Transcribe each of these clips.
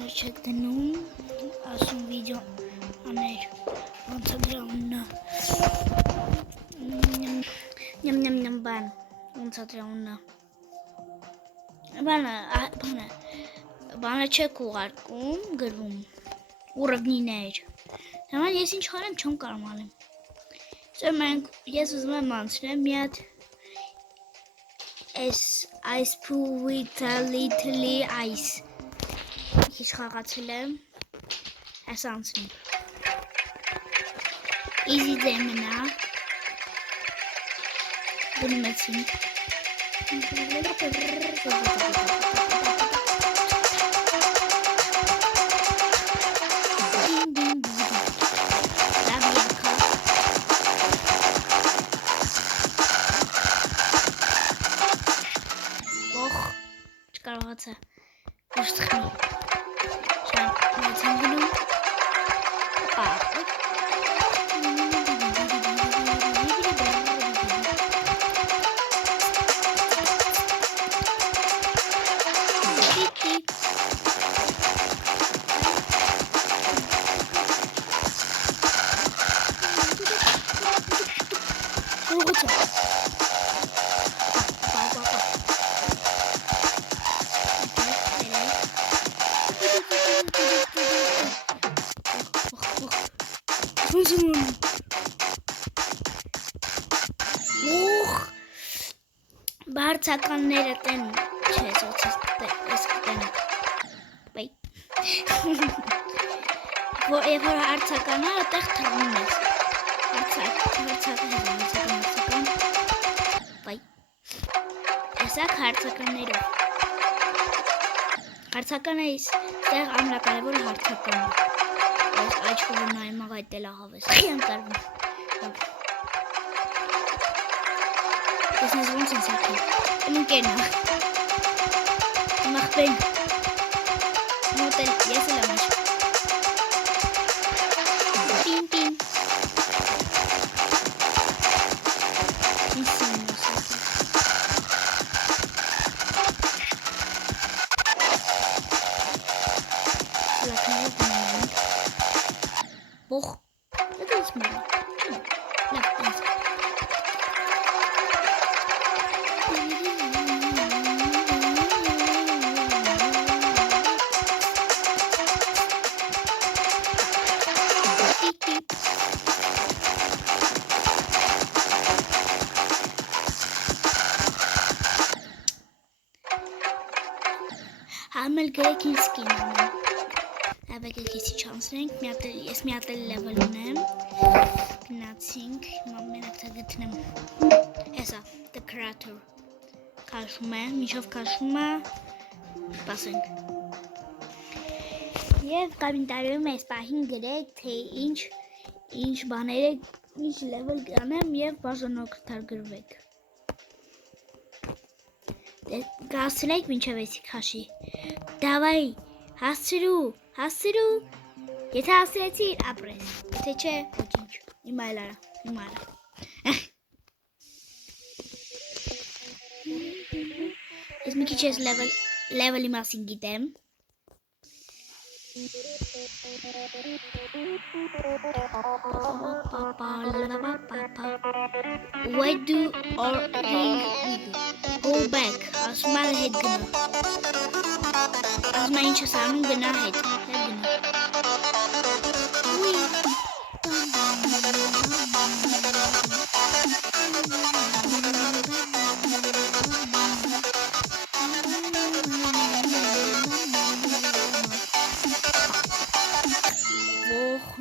Բանը չեք դնում, ասում վիդեո աներ, ոնց է դրա ուննը, նյամ բան, ոնց է դրա ուննը, բանը չեք ուղարկում, գրում, ուռվնիներ, նման ես ինչ խարեմ չոմ կարում ալեմ, ես ուզում եմ անցնեմ մի հատ ice pool with a little ice, քիչ խաղացել եմ, այս անցնում, easy ձեր մնա, գնում էցինք, չկարողացա, ոչ թխնի, շան մեծին գնում, Բարձականները տեն չես ես կտենակ, բայ, և որ հարցականա ատեղ թռնում ես, հարցական, բայ, եսակ հարցականներով, հարցականը ստեղ ամնակարևոր հարցական, աչկով նայում աղայտ էլ աղավես, խիան կարվում, ես նեզ ոնց են սարքել, ընկերնա, մախբեն, մոտել, ես էլ ամաչ, պին, իսին նոսակել, լակները բնանք, բող, դա ես մորա, լավ, ես, Համել գրեք ինձ սկին ամեն, հավեք եկեսի չանցնենք, ես մի հատել լևել ունեմ, գնացինք, մենակ թա գտնեմ, հեսա, the creator, կաշում է, միջով կաշում է, պասենք, և կամենտարում ես պահին գրեք, թե ինչ բաները, ինչ լևել գանեմ և բաժանոք թարգրվեք, կասցնեք մինչև էսի քաշի, դավայ, հասցրու, եթե հասցրեցիր, ապրես, եթե չէ, ոչինչ, հիմա էլ արա, ես մի քիչ ես լևելի մասին գիտեմ, Why do or go back, ասում է հետ գնա, ասում է ինչ ես անում գնա հետ գնա,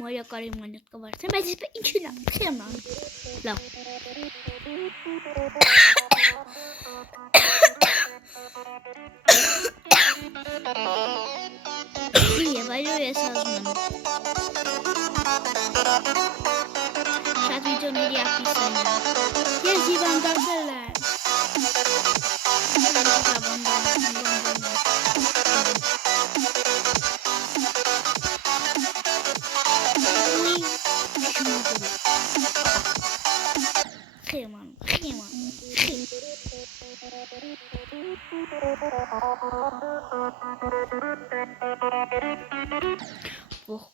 Մոյա կարի մանյատ կվարցեմ, բայց իսպե ինչու լավ, խիամ անում, լավ, և այրու ես ասում եմ, շատ վիդեոների ապիսան է, ես հիվանդացել եմ, Խիման։ Ох։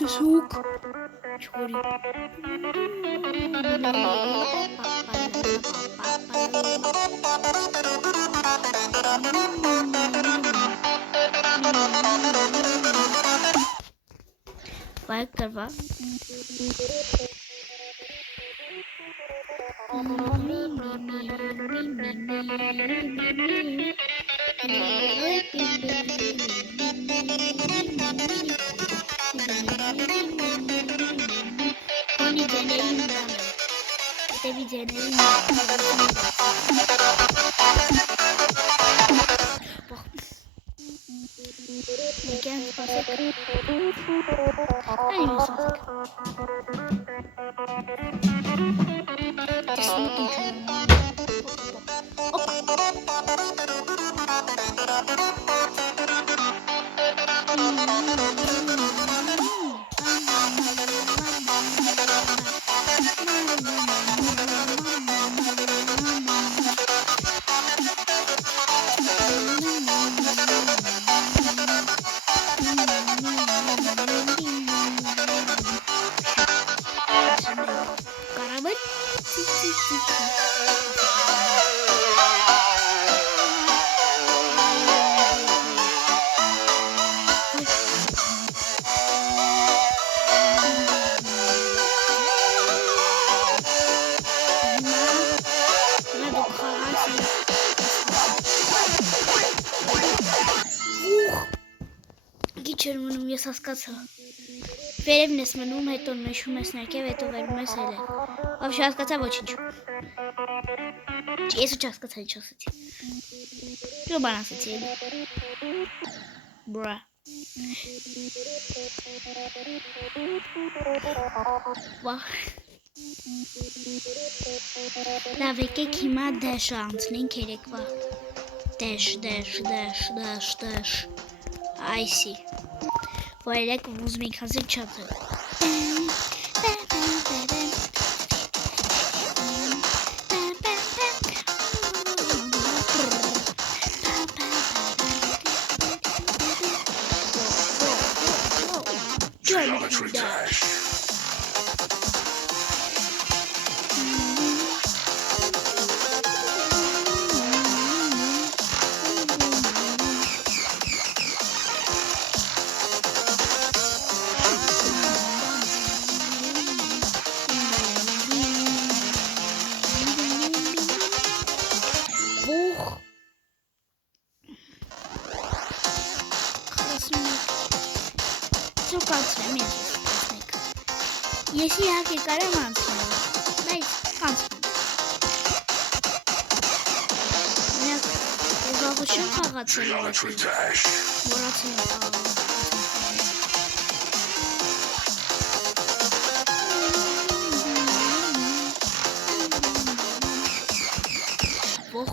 Դեսուկ։ Չորի։ Վայք կրվա։ Հոնի ձեներին դամը, հետևի ձեներին Եկեն սպասեք Այն իմ սպասեք Տեսնուք ինչ եմ Չերմնում ես հասկացա Վերևն ես մնում, հետո նշում ես ներքև, հետո վերում ես էլ է Ովշ հասկացա ոչինչ Ես ու չհասկացա ինչ ասացի Դու բան ասացի էլի Բրա Վախ Լավ եկեք հիմա դեշը անցնենք երեկվա Դեշ Այսի Որ երեք ուզում ենք հազիվ չածել Geometry Dash Ես իհարկե կարեմ անցնել, բայց անցնում Մենակ ես վաղուց չեմ խաղացել Geometry Dash Մորացել եմ խաղալ Ող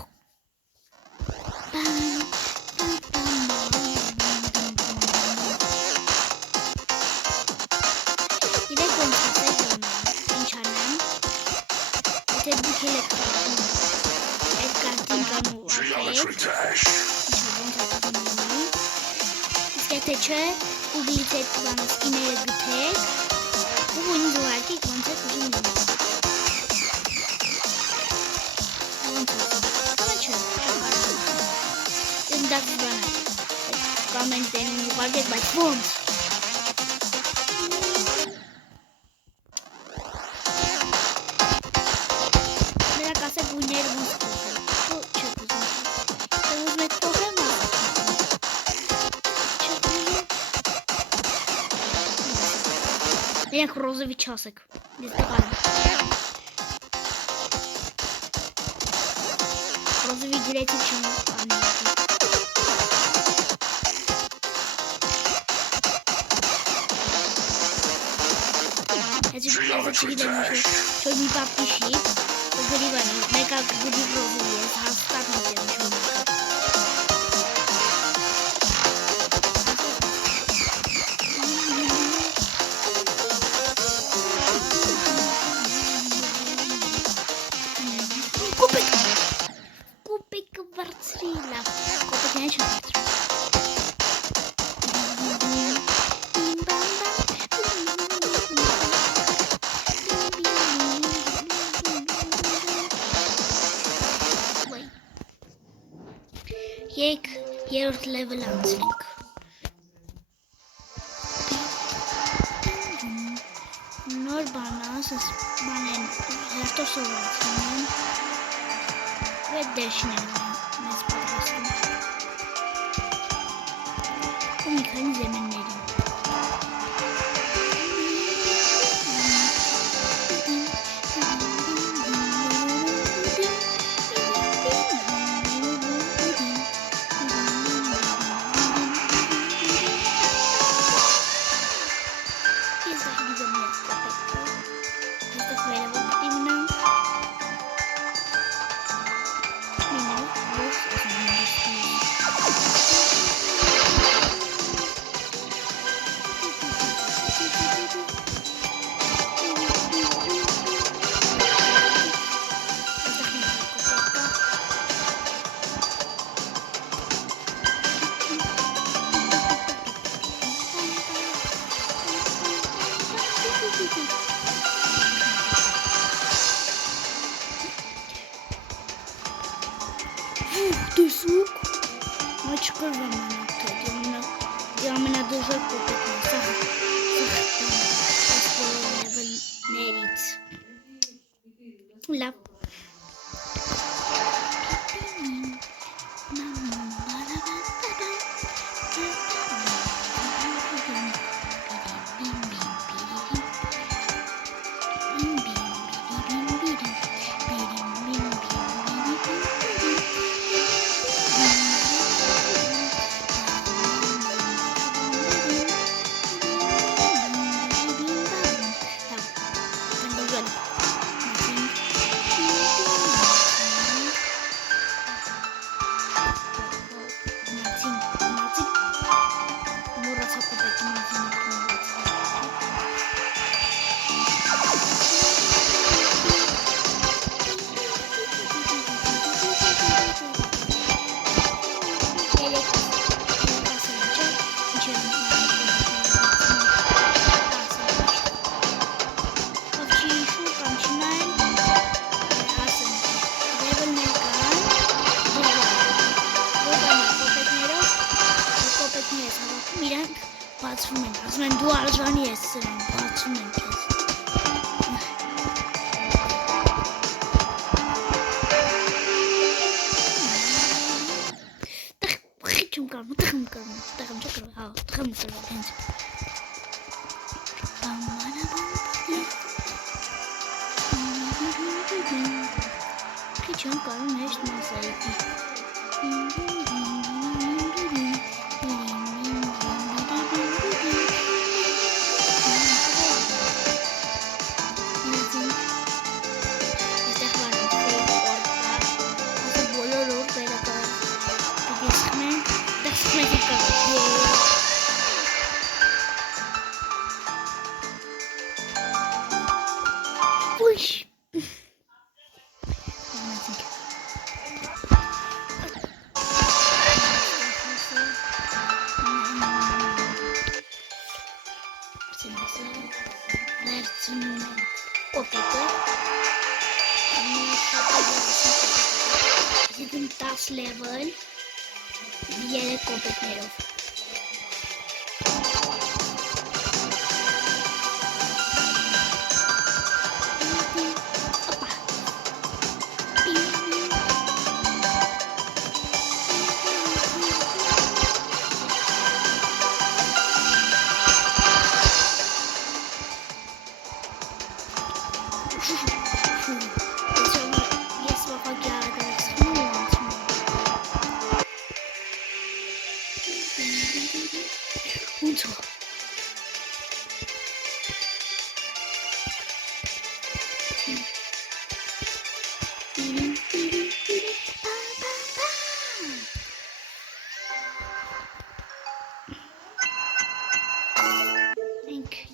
Geometry Dash Եթե չէ, ուղիից այդ բանասկիները գթեք ու ինձ ուղարկեք ոնց եք ուզում լինի Ոնց չէ, եմ դակ բանը կամենտերին ուղարկեք, բայց ոնց Նրանք ասեք գույները ոնց կողել ու չեք ուզում ուզում եք կողեմ Նրանք ռոզովի չասեք, ես տղան Ռոզովի գրեցի չում անիակի Ես չգիտեմ չոր մի պապտիշի գրիվ անի, մեկա գրիվ ռոզովի ես հաստատ մոտեմ չում Երրորդ level անցնենք։ Նոր բանաս, բանեն հերթով սովորացնում են վետ դեշներ մեզ պատրաստում ու մի քանի զեմենների։ Դուրսուկ ոչ կրվում ամենադժվար կոպեկն է, ներից լավ բացվում են, ասում են դու արժանի ես սրան, բացում են քեզ։ Տխմ կարում, հենց։ Քիչ կարում հեշտ մասայիկի։ Level 3 կոպեկներով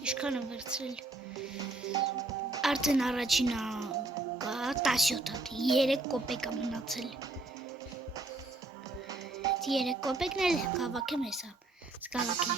Ինչքան եմ վերցրել արդեն առաջինը կա 17 հատ 3 կոպեկ է մնացել 3 կոպեկն էլ կավակեմ հեսա սկավակի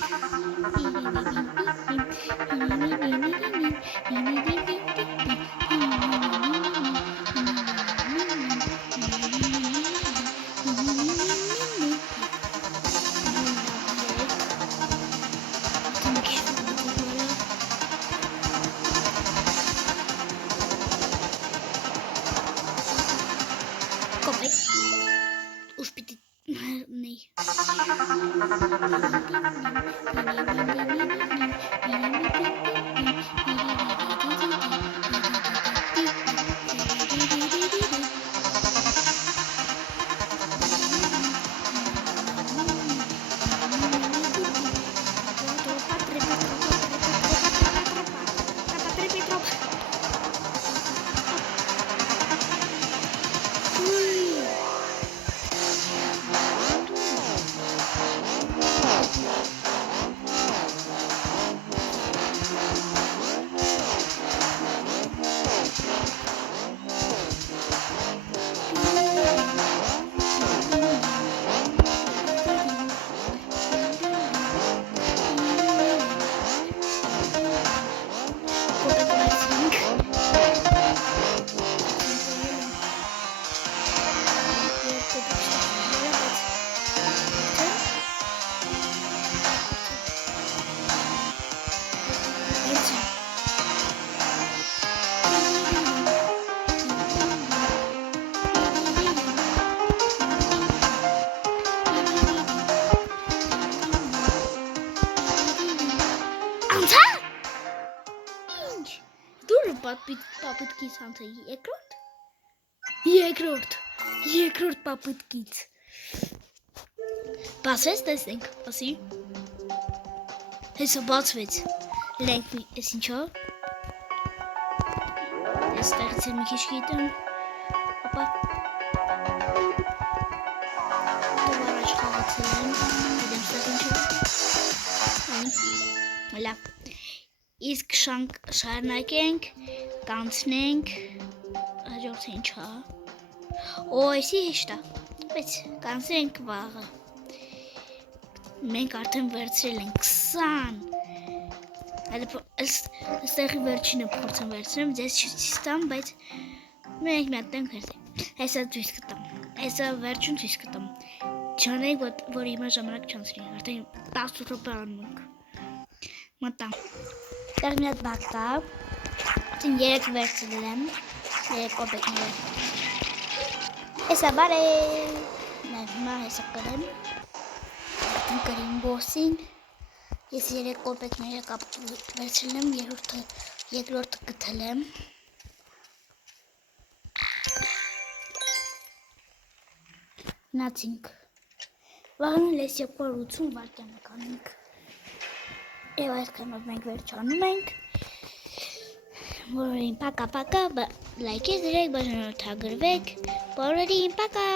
Պապուտկից անցա երկրորդ պապուտկից բացվեց, տեսնենք, ասի հեսա բացվեց լենք ես ինչա ես տեղից եմ մի քիչ գիտեմ ապա դով առաջ խաղացել եմ գիտեմ ստեղ ինչա լավ իսկ շարունակենք կանցնենք հաջորդը ինչա Այսի հեշտ է, բայց կանցնենք վաղը մենք արդեն վերցրել ենք 20 այստեղի վերջինը փորձեմ վերցնեմ ձեզ չստամ, բայց մենք մի հատ ենք վերցրել հեսա ցույց կտամ, հեսա վերջում ցույց կտամ չանենք, որ հիմա ժամանակ չանցնի արդեն 10 րոպե անում ենք մտամ Տեղ մի հատ բակ կա, երեք վերցրել եմ, երեք կոպեկները Հեսա բարե, հիմա հեսա կրեմ, արդեն կրին բոսին, ես երեք կոպեկները վերցրել եմ, երկրորդը գտել եմ Նացինք, վաղանել ես 280 վարկյանը կանենք Եվ այսքանով մենք վերջանում ենք Բոլորին պակա, լայք ես դրեք, բաժանորդագրվեք Բոլորին պակա